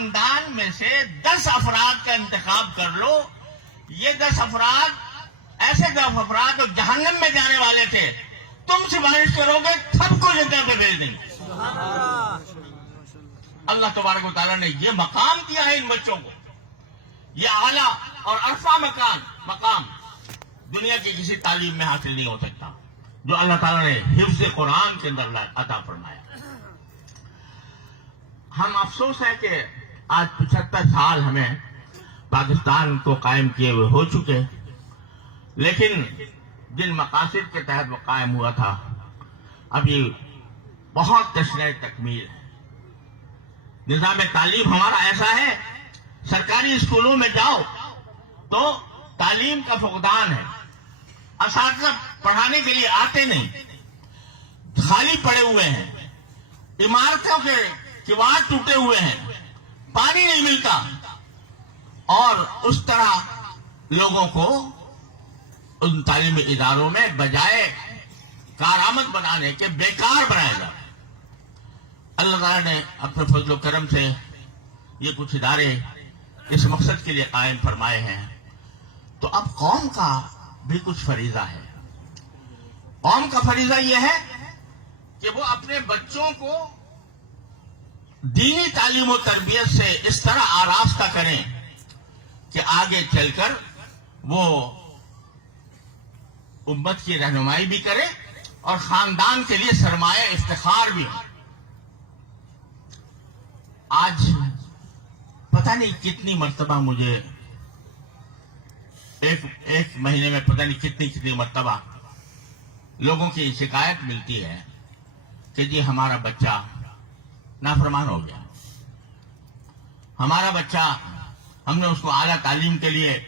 خاندان میں سے 10 افراد کا انتخاب کر لو. یہ 10 افراد ایسے 10 افراد جو جہنم میں جانے والے تھے, تم سفارش کرو گے سب کو جنت میں بھیج دیں گے. اللہ تبارک و تعالیٰ نے یہ مقام دیا ہے ان بچوں کو. یہ اعلیٰ اور عرفہ مقام دنیا کی کسی تعلیم میں حاصل نہیں ہو سکتا جو اللہ تعالیٰ نے حفظ قرآن کے اندر عطا فرمایا. ہم افسوس ہے کہ آج 75 سال ہمیں پاکستان کو قائم کیے ہوئے ہو چکے, لیکن جن مقاصد کے تحت وہ قائم ہوا تھا ابھی بہت تشنہ تکمیل ہے. نظام تعلیم ہمارا ایسا ہے, سرکاری اسکولوں میں جاؤ تو تعلیم کا فقدان ہے. اساتذہ پڑھانے کے لیے آتے نہیں, خالی پڑے ہوئے ہیں, عمارتوں کے کیوار ٹوٹے ہوئے ہیں, پانی نہیں ملتا, اور اس طرح لوگوں کو ان تعلیمی اداروں میں بجائے کارآمد بنانے کے بیکار بنایا جاتا. اللہ تعالیٰ نے اپنے فضل و کرم سے یہ کچھ ادارے اس مقصد کے لیے قائم فرمائے ہیں. تو اب قوم کا بھی کچھ فریضہ ہے. قوم کا فریضہ یہ ہے کہ وہ اپنے بچوں کو دینی تعلیم و تربیت سے اس طرح آراستہ کریں کہ آگے چل کر وہ امت کی رہنمائی بھی کرے اور خاندان کے لیے سرمایہ افتخار بھی ہو. آج پتہ نہیں کتنی مرتبہ مجھے ایک مہینے میں پتہ نہیں کتنی مرتبہ لوگوں کی شکایت ملتی ہے کہ جی ہمارا بچہ نافرمان ہو گیا, ہمارا بچہ ہم نے اس کو اعلیٰ تعلیم کے لیے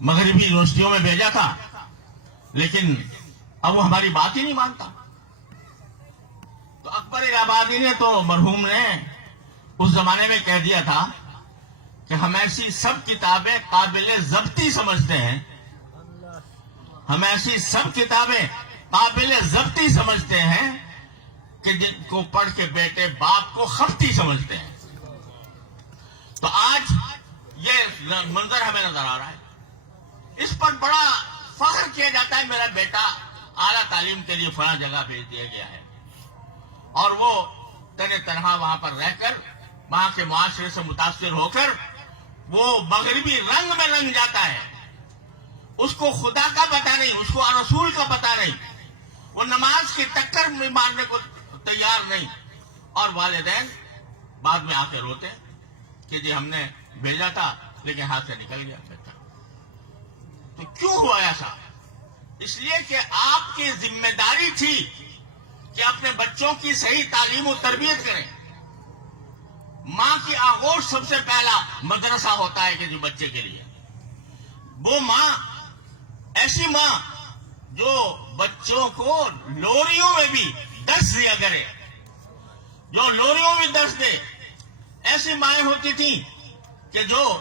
مغربی یونیورسٹیوں میں بھیجا تھا لیکن اب وہ ہماری بات ہی نہیں مانتا. تو اکبر آبادی نے تو مرحوم نے اس زمانے میں کہہ دیا تھا کہ ہم ایسی سب کتابیں قابل ضبطی سمجھتے ہیں, ہم ایسی سب کتابیں قابل ضبطی سمجھتے ہیں کہ جن کو پڑھ کے بیٹے باپ کو خفتی سمجھتے ہیں. تو آج یہ منظر ہمیں نظر آ رہا ہے. اس پر بڑا فخر کیا جاتا ہے میرا بیٹا اعلیٰ تعلیم کے لیے فلاں جگہ بھیج دیا گیا ہے, اور وہ تنہا وہاں پر رہ کر وہاں کے معاشرے سے متاثر ہو کر وہ مغربی رنگ میں رنگ جاتا ہے. اس کو خدا کا پتہ نہیں, اس کو رسول کا پتہ نہیں, وہ نماز کی ٹکر میں مارنے کو تیار نہیں, اور والدین بعد میں آ کے روتے کہ جی ہم نے بھیجا تھا لیکن ہاتھ سے نکل گیا بچہ. تو کیوں ہوا ایسا؟ اس لیے کہ آپ کی ذمہ داری تھی کہ اپنے بچوں کی صحیح تعلیم و تربیت کریں. ماں کی آغوش سب سے پہلا مدرسہ ہوتا ہے کہ جی بچے کے لیے. وہ ماں, ایسی ماں جو بچوں کو لوریوں میں بھی درس دیا کرے, جو لوریوں میں درس دے. ایسی مائیں ہوتی تھیں کہ جو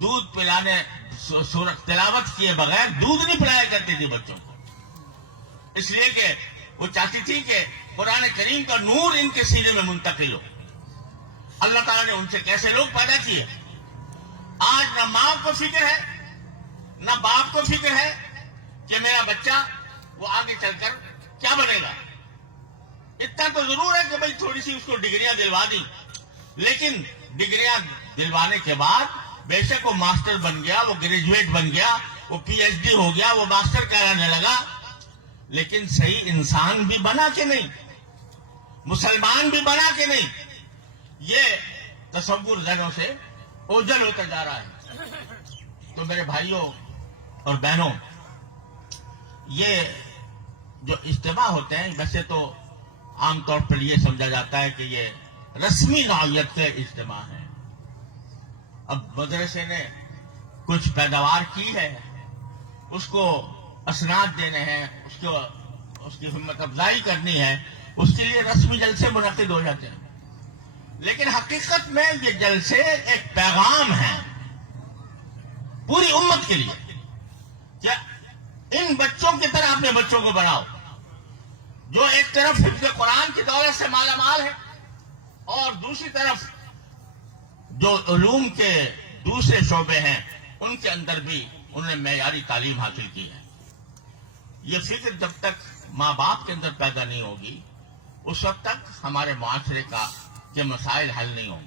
دودھ پلانے سورت تلاوت کیے بغیر دودھ نہیں پلایا کرتی تھی بچوں کو, اس لیے کہ وہ چاہتی تھی کہ قرآن کریم کا نور ان کے سینے میں منتقل ہو. اللہ تعالیٰ نے ان سے کیسے لوگ پیدا کیے. آج نہ ماں کو فکر ہے نہ باپ کو فکر ہے کہ میرا بچہ وہ آگے چل کر کیا بنے گا. اتنا تو ضرور ہے کہ بھئی تھوڑی سی اس کو ڈگریاں دلوا دی, لیکن ڈگریاں دلوانے کے بعد بے شک وہ ماسٹر بن گیا, وہ گریجویٹ بن گیا, وہ پی ایچ ڈی ہو گیا, وہ ماسٹر کہلانے لگا, لیکن صحیح انسان بھی بنا کے نہیں, مسلمان بھی بنا کے نہیں. یہ تصور ذہنوں سے اوجھل ہوتا جا رہا ہے. تو میرے بھائیوں اور بہنوں, یہ جو اجتماع ہوتے ہیں ویسے تو عام طور پر یہ سمجھا جاتا ہے کہ یہ رسمی نوعیت کے اجتماع ہیں. اب مدرسے نے کچھ پیداوار کی ہے, اس کو اسناد دینے ہیں, اس کی ہمت افزائی کرنی ہے, اس کے لیے رسمی جلسے منعقد ہو جاتے ہیں. لیکن حقیقت میں یہ جلسے ایک پیغام ہے پوری امت کے لیے کہ ان بچوں کی طرح اپنے بچوں کو بناؤ جو ایک طرف حفظ قرآن کی دولت سے مالا مال ہے اور دوسری طرف جو علوم کے دوسرے شعبے ہیں ان کے اندر بھی انہوں نے معیاری تعلیم حاصل کی ہے. یہ فکر جب تک ماں باپ کے اندر پیدا نہیں ہوگی اس وقت تک ہمارے معاشرے کے مسائل حل نہیں ہوں گے.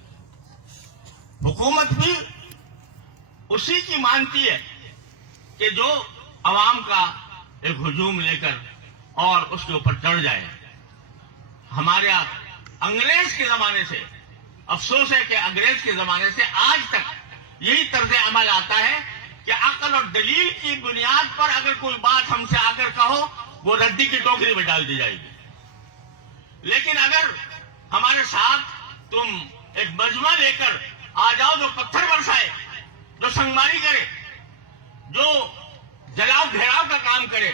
حکومت بھی اسی کی مانتی ہے کہ جو عوام کا ایک ہجوم لے کر اور اس کے اوپر چڑھ جائے. ہمارے انگریز کے زمانے سے افسوس ہے کہ انگریز کے زمانے سے آج تک یہی طرز عمل آتا ہے کہ عقل اور دلیل کی بنیاد پر اگر کوئی بات ہم سے آ کر کہو وہ ردی کی ٹوکری میں ڈال دی جائے گی. لیکن اگر ہمارے ساتھ تم ایک مجمع لے کر آ جاؤ جو پتھر برسائے، جو سنگماری کرے، جو جلاؤ گھیراؤ کا کام کرے،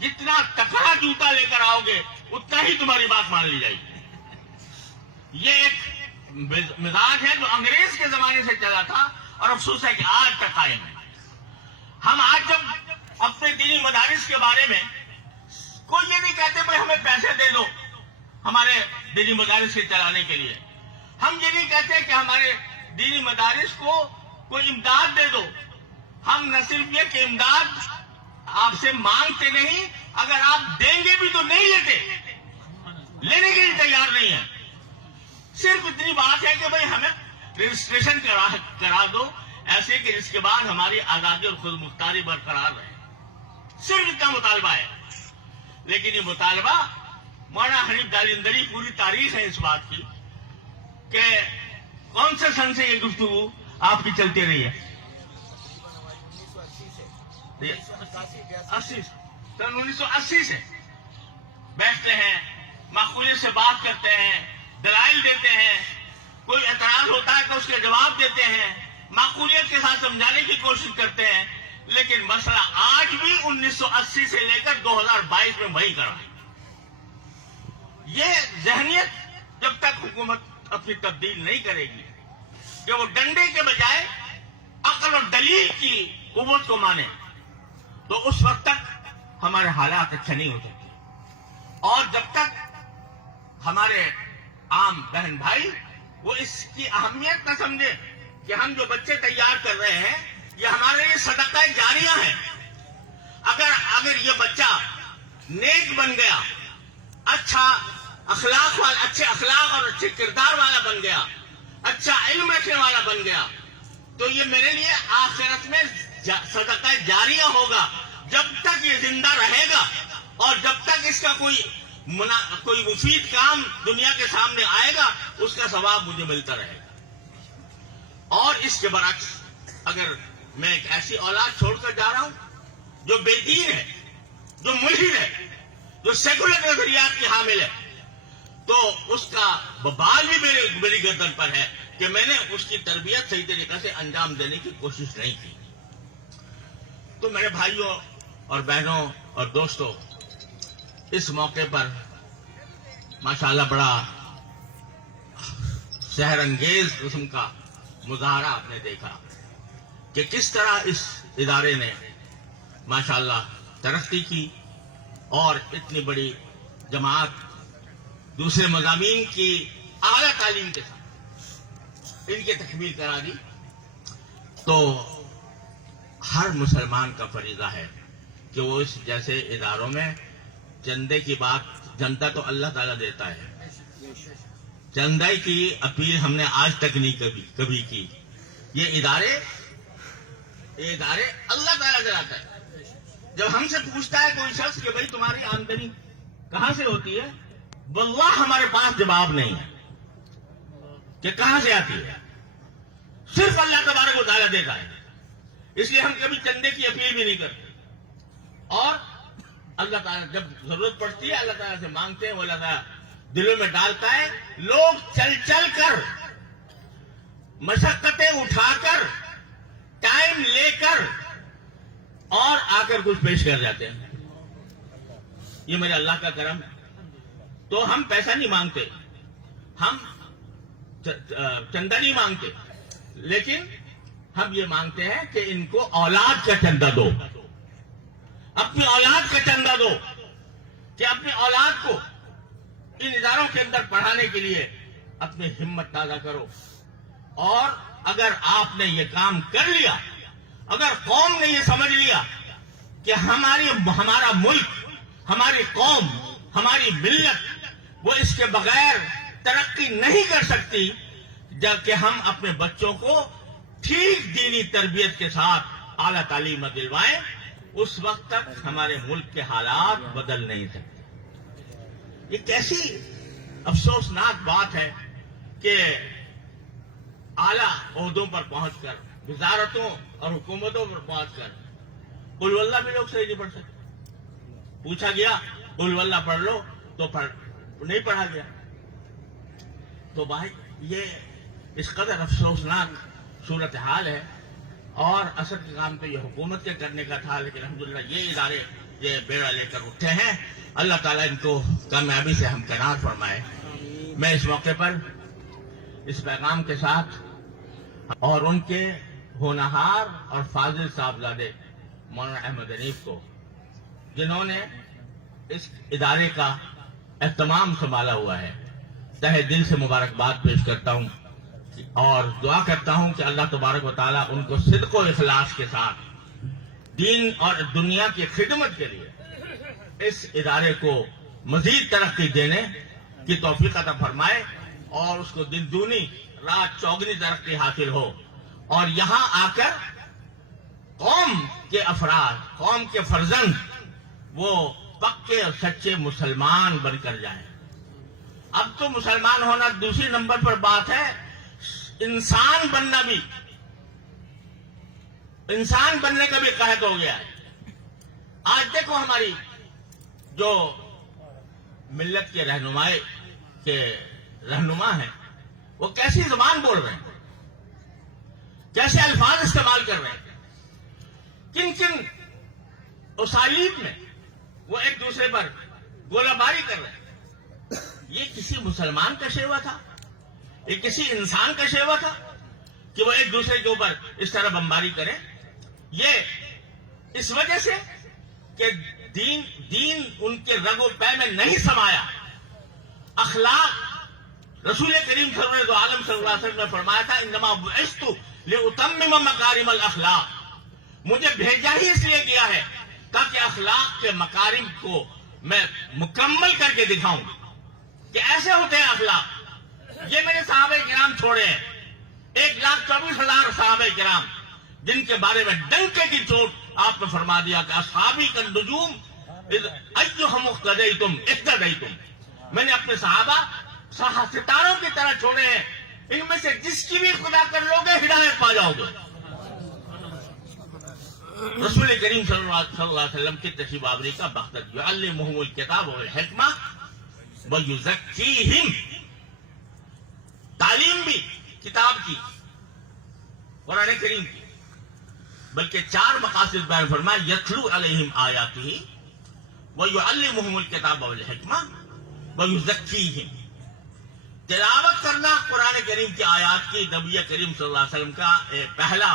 جتنا تکڑا جوتا لے کر آؤ گے اتنا ہی تمہاری بات مان لی جائے گی. یہ ایک مزاج ہے جو انگریز کے زمانے سے چلا تھا اور افسوس ہے کہ آج تک قائم ہے. ہم آج جب اپنے دینی مدارس کے بارے میں کوئی یہ نہیں کہتے بھائی ہمیں پیسے دے دو ہمارے دینی مدارس کے چلانے کے لیے. ہم یہ نہیں کہتے کہ ہمارے دینی مدارس کو کوئی امداد دے دو. ہم نہ صرف یہ کہ امداد آپ سے مانگتے نہیں، اگر آپ دیں گے بھی تو نہیں لیتے، لینے کے لیے تیار نہیں ہے. صرف اتنی بات ہے کہ بھائی ہمیں رجسٹریشن کرا دو ایسے کہ جس کے بعد ہماری آزادی اور خود مختاری برقرار رہے. صرف اتنا مطالبہ ہے. لیکن یہ مطالبہ مولانا حنیف جالندری پوری تاریخ ہے اس بات کی کہ کون سے سن سے یہ گفتگو آپ کی چلتی رہی ہے؟ 1980 سے بیٹھتے ہیں، معقولیت سے بات کرتے ہیں، دلائل دیتے ہیں، کوئی اعتراض ہوتا ہے تو اس کے جواب دیتے ہیں، معقولیت کے ساتھ سمجھانے کی کوشش کرتے ہیں. لیکن مسئلہ آج بھی 1980 سے لے کر 2022 میں وہی کر رہا ہے. یہ ذہنیت جب تک حکومت اپنی تبدیل نہیں کرے گی کہ وہ ڈنڈے کے بجائے عقل اور دلیل کی قوت کو مانے تو اس وقت تک ہمارے حالات اچھے نہیں ہو سکتے. اور جب تک ہمارے عام بہن بھائی وہ اس کی اہمیت نہ سمجھے کہ ہم جو بچے تیار کر رہے ہیں یہ ہمارے لیے صدقہ جاریہ ہے. اگر یہ بچہ نیک بن گیا، اچھا اخلاق والا، اچھے اخلاق اور اچھے کردار والا بن گیا، اچھا علم رکھنے والا بن گیا تو یہ میرے لیے آخرت میں صدقہ جاریہ ہوگا. جب تک یہ زندہ رہے گا اور جب تک اس کا کوئی مفید کام دنیا کے سامنے آئے گا اس کا ثواب مجھے ملتا رہے گا. اور اس کے برعکس اگر میں ایک ایسی اولاد چھوڑ کر جا رہا ہوں جو بے دین ہے، جو ملحد ہے، جو سیکولر نظریات کی حامل ہے تو اس کا ببال بھی میری گردن پر ہے کہ میں نے اس کی تربیت صحیح طریقے سے انجام دینے کی کوشش نہیں کی. تو میرے بھائیوں اور بہنوں اور دوستوں، اس موقع پر ماشاءاللہ بڑا سحر انگیز قسم کا مظاہرہ آپ نے دیکھا کہ کس طرح اس ادارے نے ماشاءاللہ ترقی کی اور اتنی بڑی جماعت دوسرے مضامین کی اعلیٰ تعلیم کے ساتھ ان کی تکمیل کرا دی. تو ہر مسلمان کا فریضہ ہے کہ وہ اس جیسے اداروں میں چندے کی بات، چندہ تو اللہ تعالیٰ دیتا ہے، چندے کی اپیل ہم نے آج تک نہیں کبھی کی. یہ ادارے اللہ تعالیٰ دلاتا ہے. جب ہم سے پوچھتا ہے کوئی شخص کہ بھائی تمہاری آمدنی کہاں سے ہوتی ہے، واللہ ہمارے پاس جواب نہیں ہے کہ کہاں سے آتی ہے. صرف اللہ تبارک و تعالیٰ دیتا ہے. اس لیے ہم کبھی چندے کی اپیل بھی نہیں کرتے. اور اللہ تعالیٰ جب ضرورت پڑتی ہے اللہ تعالیٰ سے مانگتے ہیں، وہ اللہ تعالیٰ دلوں میں ڈالتا ہے. لوگ چل چل کر، مشقتیں اٹھا کر، ٹائم لے کر اور آ کر کچھ پیش کر جاتے ہیں. یہ میرے اللہ کا کرم ہے. تو ہم پیسہ نہیں مانگتے، ہم چندہ نہیں مانگتے، لیکن ہم یہ مانگتے ہیں کہ ان کو اولاد کا چندہ دو، اپنی اولاد کا چندہ دو، کہ اپنی اولاد کو ان اداروں کے اندر پڑھانے کے لیے اپنی ہمت تازہ کرو. اور اگر آپ نے یہ کام کر لیا، اگر قوم نے یہ سمجھ لیا کہ ہمارا ملک، ہماری قوم، ہماری ملت وہ اس کے بغیر ترقی نہیں کر سکتی، جبکہ ہم اپنے بچوں کو ٹھیک دینی تربیت کے ساتھ اعلیٰ تعلیم دلوائیں، اس وقت تک ہمارے ملک کے حالات بدل نہیں سکتے۔ یہ کیسی افسوسناک بات ہے کہ اعلیٰ عہدوں پر پہنچ کر، وزارتوں اور حکومتوں پر پہنچ کر قل واللہ بھی لوگ صحیح نہیں پڑھ سکتے۔ پوچھا گیا قل واللہ پڑھ لو تو نہیں پڑھا گیا۔ تو بھائی یہ اس قدر افسوسناک صورتحال ہے، اور اصل کا کام تو یہ حکومت کے کرنے کا تھا، لیکن الحمدللہ یہ ادارے یہ بیڑا لے کر اٹھے ہیں۔ اللہ تعالیٰ ان کو کامیابی سے ہمکنار فرمائے۔ میں اس موقع پر اس پیغام کے ساتھ اور ان کے ہونہار اور فاضل صاحبزادے مولانا احمد حنیف کو، جنہوں نے اس ادارے کا اہتمام سنبھالا ہوا ہے، تہہ دل سے مبارکباد پیش کرتا ہوں اور دعا کرتا ہوں کہ اللہ تبارک و تعالیٰ ان کو صدق و اخلاص کے ساتھ دین اور دنیا کی خدمت کے لیے اس ادارے کو مزید ترقی دینے کی توفیق عطا فرمائے، اور اس کو دن دونی رات چوگنی ترقی حاصل ہو، اور یہاں آ کر قوم کے افراد، قوم کے فرزند وہ پکے اور سچے مسلمان بن کر جائیں۔ اب تو مسلمان ہونا دوسری نمبر پر بات ہے، انسان بننا بھی، انسان بننے کا بھی قحط ہو گیا ہے۔ آج دیکھو ہماری جو ملت کے رہنمائی کے رہنما ہیں، وہ کیسی زبان بول رہے ہیں، کیسے الفاظ استعمال کر رہے ہیں، کن کن اسالیب میں وہ ایک دوسرے پر گولہ باری کر رہے ہیں۔ یہ کسی مسلمان کا شیوا تھا؟ یہ کسی انسان کا شیوا تھا کہ وہ ایک دوسرے کے اوپر اس طرح بمباری کریں؟ یہ اس وجہ سے کہ دین ان کے رگ و پے میں نہیں سمایا۔ اخلاق، رسول کریم صلی اللہ علیہ وسلم نے فرمایا تھا انما بعثت لاتمم مکارم الاخلاق، مجھے بھیجا ہی اس لیے گیا ہے تاکہ اخلاق کے مکارم کو میں مکمل کر کے دکھاؤں کہ ایسے ہوتے ہیں اخلاق۔ یہ میرے صحابہ کرام چھوڑے ہیں، 1,24,000 صحابہ کرام، جن کے بارے میں ڈنکے کی چوٹ آپ نے فرما دیا کہ اصحابی کالنجوم ایہم اقتدیتم اہتدیتم، میں نے اپنے صحابہ ستاروں کی طرح چھوڑے ہیں، ان میں سے جس کی بھی خدا کر لو گے ہدایت پا جاؤ گے۔ رسول کریم صلی اللہ علیہ وسلم کی تشریف آوری کا مقصد یعلمہم الکتاب والحکمہ ویزکیہم، تعلیم بھی کتاب کی، قرآن کریم کی، بلکہ 4 مقاصد بیان فرمائے، یتلو علیہم آیاتہ ویعلمہم الکتاب والحکمہ ویزکیہم۔ تلاوت کرنا قرآن کریم کی آیات کی نبی کریم صلی اللہ علیہ وسلم کا پہلا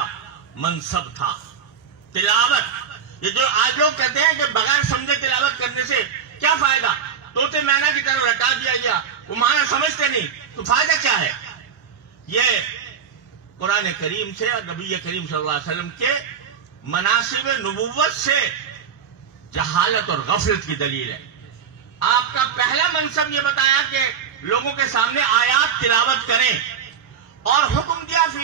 منصب تھا۔ تلاوت، یہ جو آج لوگ کہتے ہیں کہ بغیر سمجھے تلاوت کرنے سے کیا فائدہ، طوطے مینا کی طرح رٹا دیا گیا، وہ معنی سمجھتے نہیں، تو فائدہ کیا ہے؟ یہ قرآن کریم سے اور نبی کریم صلی اللہ علیہ وسلم کے مناسب نبوت سے جہالت اور غفلت کی دلیل ہے۔ آپ کا پہلا منصب یہ بتایا کہ لوگوں کے سامنے آیات تلاوت کریں، اور حکم دیا فی